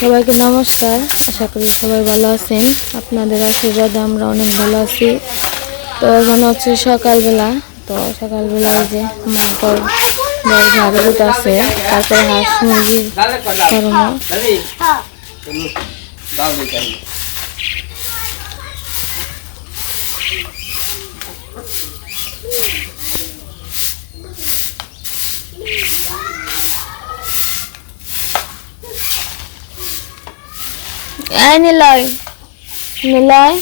সবাইকে নমস্কার। আশা করি সবাই ভালো আছেন। আপনাদের আশীর্বাদে আমরা অনেক ভালো আছি। তো এখন হচ্ছে সকালবেলা। তো সকালবেলায় যে মা তো ঝাড়ু দিতে আছে, তারপরে হাঁস মুরগির কর্ম। এই নিলয় নিলয়,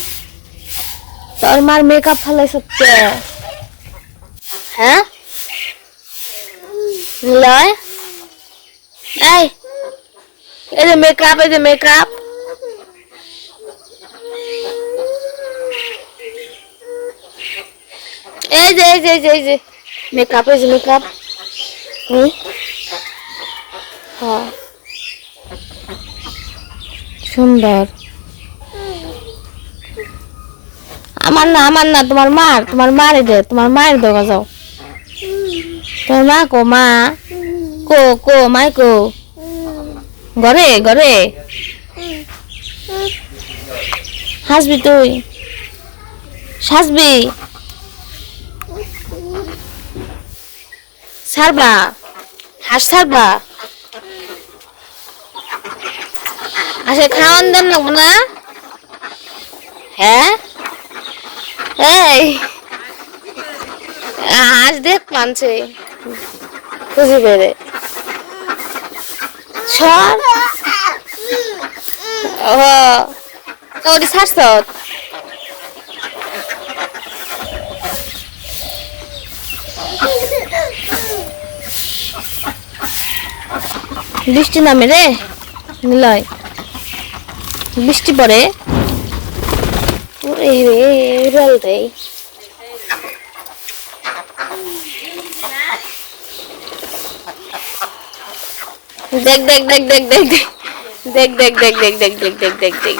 তোর মার মেকআপ ফেলাই সত্যি। হ্যাঁ নিলয়, এই এই যে মেকআপ, এই যে মেকআপ। এই যে মেকআপ, এই যে মেকআপ। হ্যাঁ সুন্দর। আমার না তোমার মারে দে, তোমার মায়ের দেওয়া যাও। তোমার মা কো, মা কো কো মাই কো, ঘরে ঘরে। হাসবি তুই, সাজবি, ছাড়বা, হাঁস ছাড়বা। আচ্ছা খাওয়ান দেন লাগবো না? হ্যাঁ এই হাঁস দেখ মানছে খুঁজে বেড়ে সর। ও ওটি ছাড়ছ? বৃষ্টি নামে রে নিলয়, বৃষ্টি পড়ে। উড়াল রে, দেখ দেখ দেখ দেখ দেখ দেখ দেখ দেখ দেখ দেখ দেখ দেখ দেখ দেখ দেখ।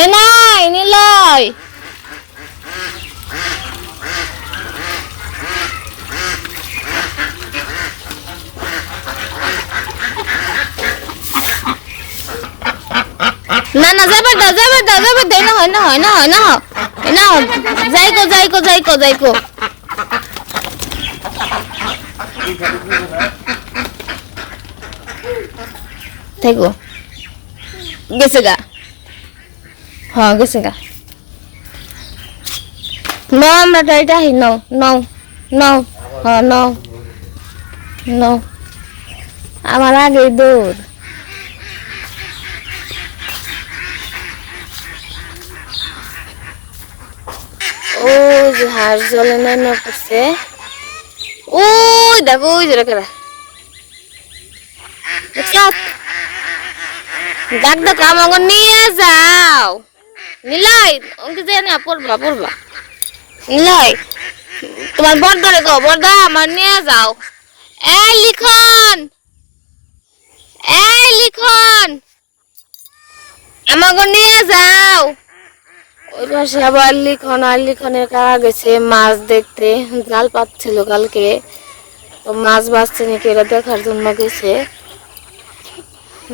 এ নাই নিলয়, না না যাবার দাও যাবার দাও যাবার দাও, না হয় না হয় না হয় না হয় না, যাইকো যাইকো যাইকো যাইকো। থাকো গেছে গা, হ্যাঁ গেছে গা। নাও আমরা গাড়িটা আহি, নাও নাও নাও, হ্যাঁ নাও নাও। আমার আগে দৌড়। ও যে হাঁস জলে নেমে পড়ছে। ওই দেখো ওই যে রেখে ডাক ডাক আমাকে নিয়ে যাও। নিলয় ওকে যে না, পড়বা পড়বা। নিলয় তোমার বর্দারে গো, বর্দা আমার নিয়ে যাও। এই লিখন, এই লিখন আমাকে নিয়ে যাও। ওই পাশে আবার লিখন, আর লিখনের কারা গেছে মাছ দেখতে, জাল পাচ্ছিল কালকে, তো মাছ বাঁচছে নাকি এটা দেখার জন্য গেছে।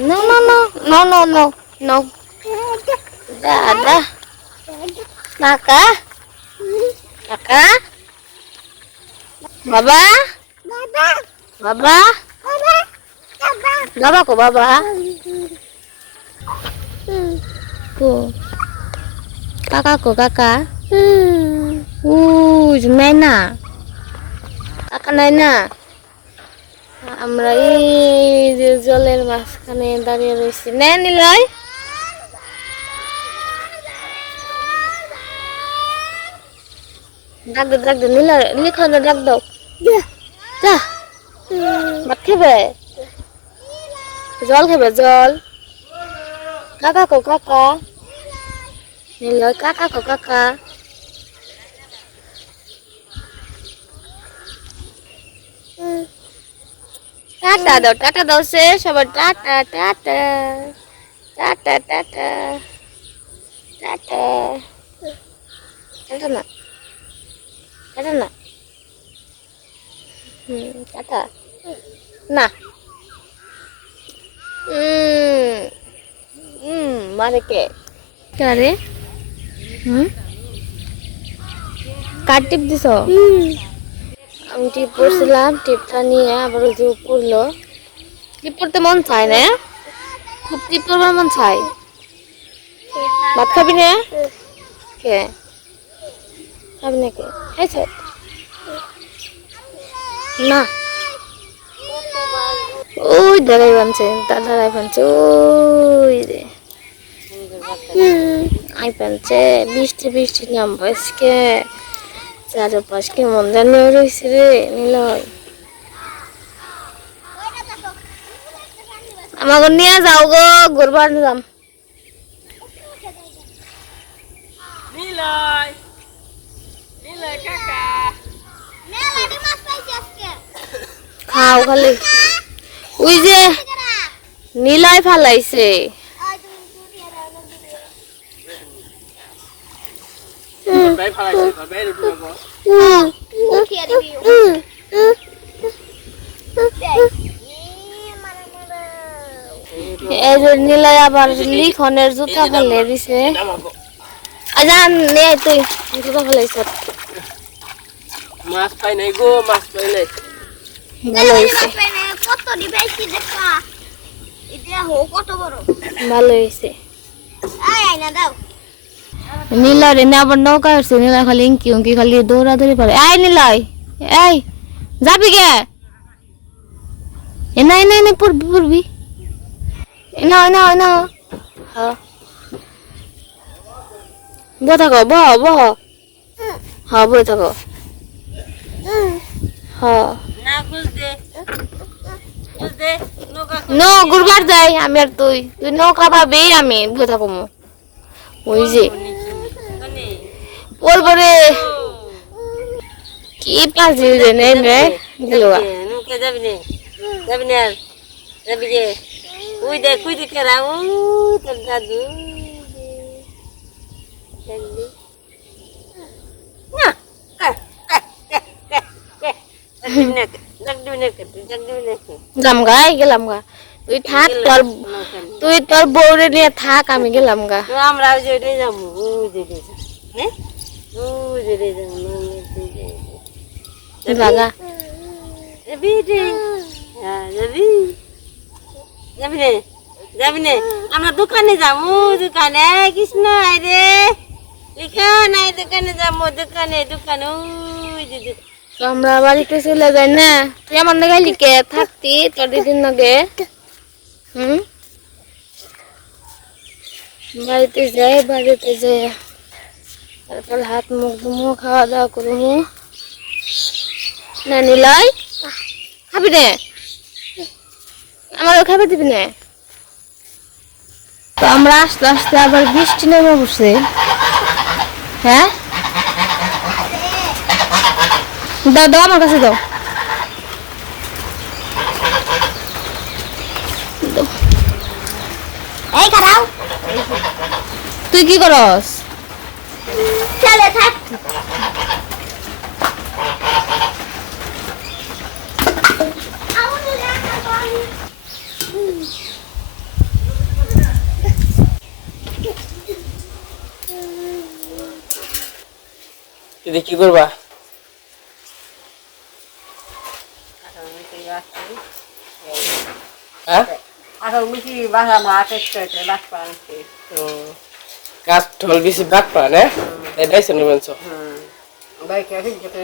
No, no, no, no, no, no, no. Dadah. Naka? Naka? Baba? Baba? Baba ko baba? Ko. Kakak ko kakak? Naina. Kakak Naina. আমরা এই যে জলের মাঝখানে দাঁড়িয়ে রয়েছি। না নিলয়, ডাক দে ডাক দে, নিলয় লিখন ডাক দাও। যা ভাত খাবে, জল খাবে জল। কাকা কো কাকা, নিলয় কাকা কো কাকা। টাটা দাও সে সবার, tata tata tata tata. Tata tata না টাটা না টাটা না মারে কে কারে কার টিপ দিছ আমি টিপ পড়ছিলাম টিপটা নিয়ে আবার ওই যে পড়লো টিপ পড়তে মন চায় না খুব টিপ পড়বার মন চায় ভাত খাবি না কে খাবি না কে খাইছে না ওই দাঁড়াই বানছে তার দাঁড়াই বানছে ওই রে আই বানছে বৃষ্টি বৃষ্টি নাম আজকে চারপাশ কেমন জানি রয়েছে রে নিলয় আমাকে নিয়ে যাও গো ঘুরবার যাম নিলয় নিলয় কাকা খাও খালি ওই যে নিলয় ফালাইছে ভাই ফালাইছে ভাই রুটু গো এই যে নিলয় আবার লিখনের জুতা ফেলে দিছে আজান নে তুই জুতা ফেলাইছ মাছ পাই নাই গো মাছ পাই নাই ভালো হয়েছে কত দিবাইছি দেখা এটা হো কত বড় ভালো হয়েছে আয় আয় না দাও নিলয় রে আবার নৌকা উঠছে নিলয় খালি ইঙ্কি উঙ্কি খালি দৌড়াদৌড়ি করে এই নিলয় এই যাবি গে এনা এনা এনা পড়বি পড়বি এনা এনা এনা হ্যাঁ বহ থাকো বহ বহ হ্যাঁ বহ থাকো হ্যাঁ না খুঁজতে খুঁজতে নৌকা নো গুরবার যাই আমি আর তুই তুই নৌকা পাবি আমি বহ থাকো ওই যে কোনে পড়বো রে কি পাজি রে নে নে গেল নৌকা যাবি নে যাবি না যাবি গে ওই দেখ কেরা ও তোর দাদু গেলাম গা গেলাম গা তুই থাক তুই তোর বউরে নিয়ে থাক আমি গেলাম গা আমরা ওই যে যাবো ওই যে হ্যাঁ ওই যে যাবো জাগা যাবি রে হ্যাঁ যাবি যাবি রে যাবি নে আমরা দোকানে যাবো দোকানে কৃষ্ণ আয় রে লিখা নাই দোকানে যাবো দোকানে দোকানে ওই যে তো আমরা বাড়িতে চলে যাই না তুই আমার নাগাই লিখে থাকতি তোর দিদির নাগে বাড়িতে যাই তারপর হাত মুখ ধুমো খাওয়া দাওয়া করবো না নিলয় খাবি নে আমারও খাবে দিবি না তো আমরা আস্তে আস্তে আবার বৃষ্টি নেমে বসে হ্যাঁ দাও দাও আমার কাছে দাও এই খারাও তুই কি করস চলে থাক তুই কি করবা হ্যাঁ এখন বেশি বাসা মাছ একটু বাস পাচ্ছে গাছ ঢোল বেশি বাদ পা না তাই ডাইছে নিবেন বাইকে যেতে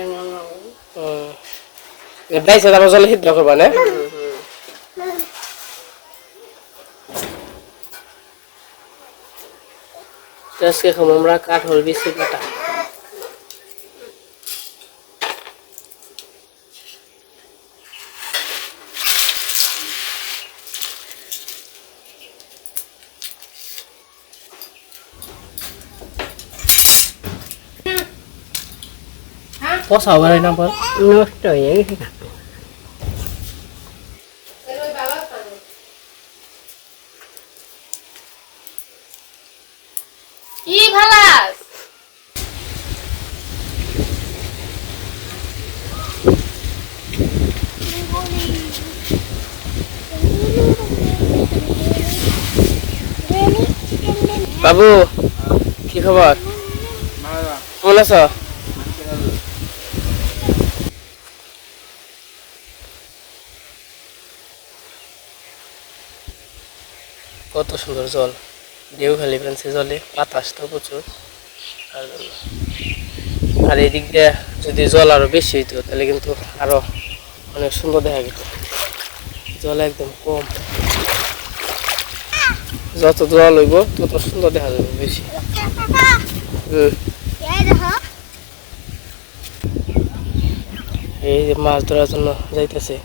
ডাইছে তারপর জলে হিদ্ধ করবা না আজকে খাবো আমরা কাঠল বেশি কাটা পচা হবে না পর নষ্ট হয়ে গেছে কি ভালাস বাবু কি খবর কেমন আছো কত সুন্দর জল ঢেউ খালি ফেলছে জলে বাতাস তো প্রচুর তার জন্য। আর এই দিক দিয়ে যদি জল আরো বেশি হইতো তাহলে কিন্তু আরো অনেক সুন্দর দেখা যেত জল একদম কম যত জল হইব তত সুন্দর দেখা যাবে বেশি এই যে মাছ ধরার জন্য যাইতেছে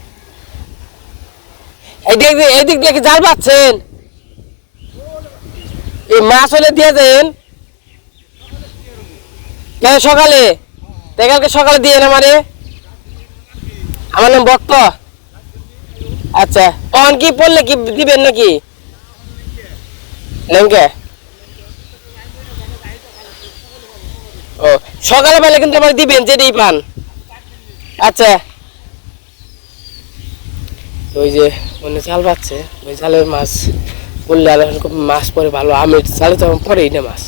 এই দিক দিয়ে কি জাল পাচ্ছেন এই মাছ হলে দিয়ে দেন সকালে কালকে সকালে দিয়ে আমারে আমার নাম ভক্ত আচ্ছা তখন কি পড়লে কি দিবেন নাকি কে ও সকালে পেলে কিন্তু আমার দিবেন যেটাই পান আচ্ছা ওই যে মানে জাল পাচ্ছে ওই জালের মাছ পড়লে আর মাছ পরে ভালো আমি জালে তো পরেই না মাছ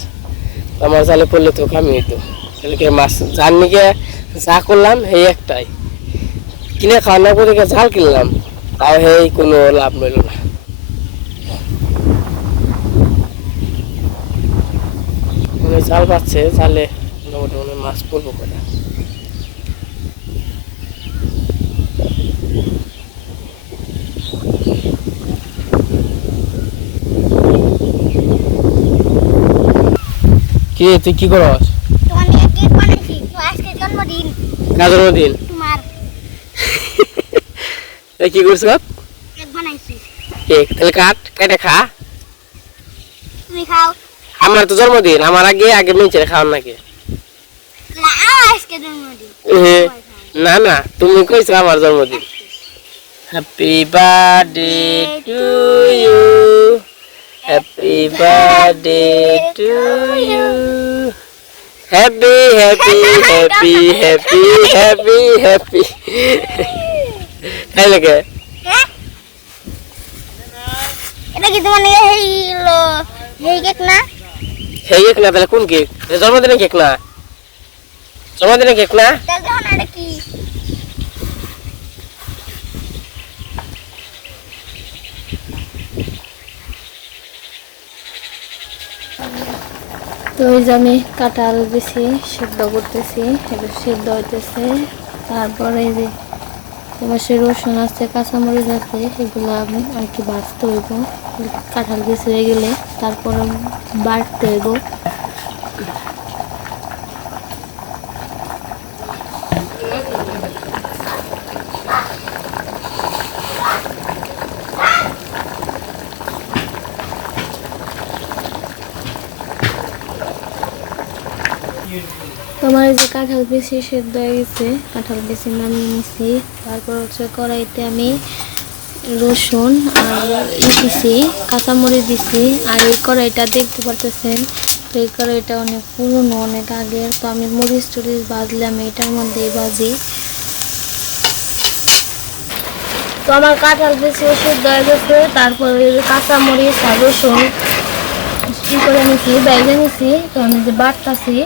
আমার জালে পড়লে তো কামি হইতো তাহলে কি মাছ জাল নিকে যা করলাম এই একটাই কিনে খাওয়া না করে জাল কিনলাম তাও এই কোনো লাভ রইল না মানে জাল পাচ্ছে জালে মোটামুটি মাছ পড়বো করে কি তুই কি করস তোমার নিয়ে কেক বানাইছি তো আজকে জন্মদিন কার জন্মদিন তোমার এই কি করছ কেক বানাইছি কেক তাহলে কেটে খা তুমি খাও আমার তো জন্মদিন আমার আগে মেয়েছে খাওয়ার নাকি না আজকে জন্মদিন না না তুমি কইছো আমার জন্মদিন happy birthday to you happy birthday to you happy happy happy happy happy happy তাই লাগে হ্যাঁ এটা কি তোমার নিয়ে হইলো এই কেক না সেই কেক না তাহলে কোন কেক জন্মদিনের কেক না জন্মদিনের কেক না তাহলে যখন এটা কি তো ওই যে আমি কাঁঠাল বেশি সিদ্ধ করতেছি এটা সিদ্ধ হইতেছে তারপরে এই যে পাশে রসুন আছে কাঁচামরিচ আছে এগুলো আমি আর কি বাটতে হইব কাঁঠাল বেশি হয়ে গেলে তারপরে বাটতে হইব তোমার এই যে কাঁঠাল বেশি সেদ্ধ হয়ে গেছে কাঁঠাল বেশি নামিয়ে নিছি তারপর হচ্ছে কড়াইতে আমি রসুন আর দিছি কাঁচামরিচ দিছি আর এই কড়াইটা দেখতে পারতেছেন তো এই কড়াইটা অনেক পুরনো অনেক আগের তো আমি মরিচ টরিচ ভাজলে আমি এটার মধ্যেই ভাজি তো আমার কাঁঠাল বেশি সেদ্ধ হয়ে গেছে তারপরে কাঁচামরিচ আর রসুন কি করে নিছি বাইরে নিছি তো আমি যে বাটতাছি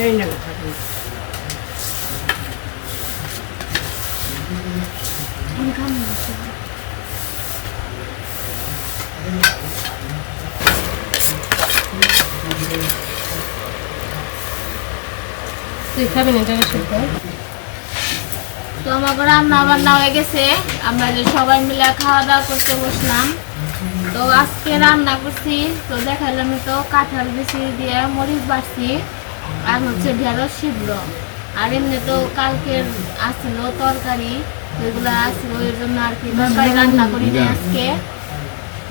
এই না খাবি তুই খাবি না এটা শুনতে তো আমাকে রান্না বান্না হয়ে গেছে, আমরা যে সবাই মিলে খাওয়া দাওয়া করতে বসলাম। তো আজকে রান্না করছি, তো দেখালাম তো কাঁঠাল বেশি দিয়ে মরিচ বাড়ছি আর হচ্ছে ঢেঁড়স সিদ্ধ। আর এমনি তো কালকের আসছিল তরকারি, সেগুলো আসলো, এর জন্য আর কি তরকারি রান্না করি না আজকে।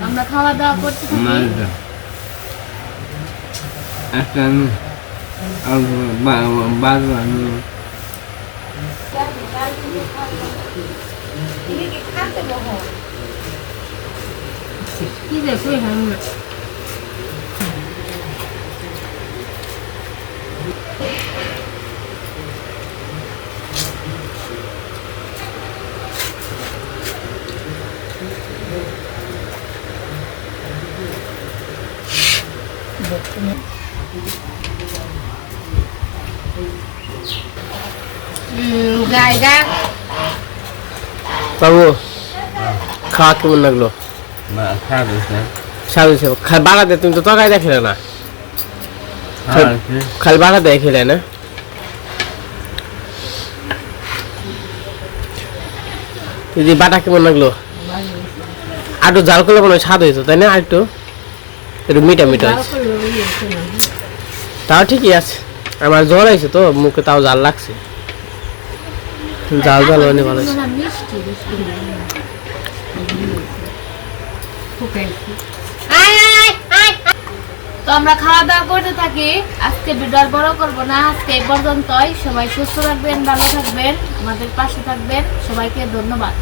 আমরা খাওয়া দাওয়া করতে থাকি। কি দেখো এখানে গায়গা বাবু খাওয়া কেমন লাগলো? স্বাদ বাড়াতে তুমি তো তরকারি দেখলে না, খালি বাড়া দেয় খেলে না। দিদি বাটা কেমন লাগলো? আরো জাল করলে মনে হয় স্বাদ হয়েছে তাই না? আর একটু মিঠা মিঠা হয়েছে, তাও ঠিকই আছে। আমার জ্বর হয়েছে তো মুখে, তাও জাল লাগছে। জাল জাল মানে ভালো হয়েছে। তো আমরা খাওয়া দাওয়া করতে থাকি। আজকে ভিডিও আর বড় করবো না, আজকে এই পর্যন্তই। সবাই সুস্থ থাকবেন, ভালো থাকবেন, আমাদের পাশে থাকবেন। সবাইকে ধন্যবাদ।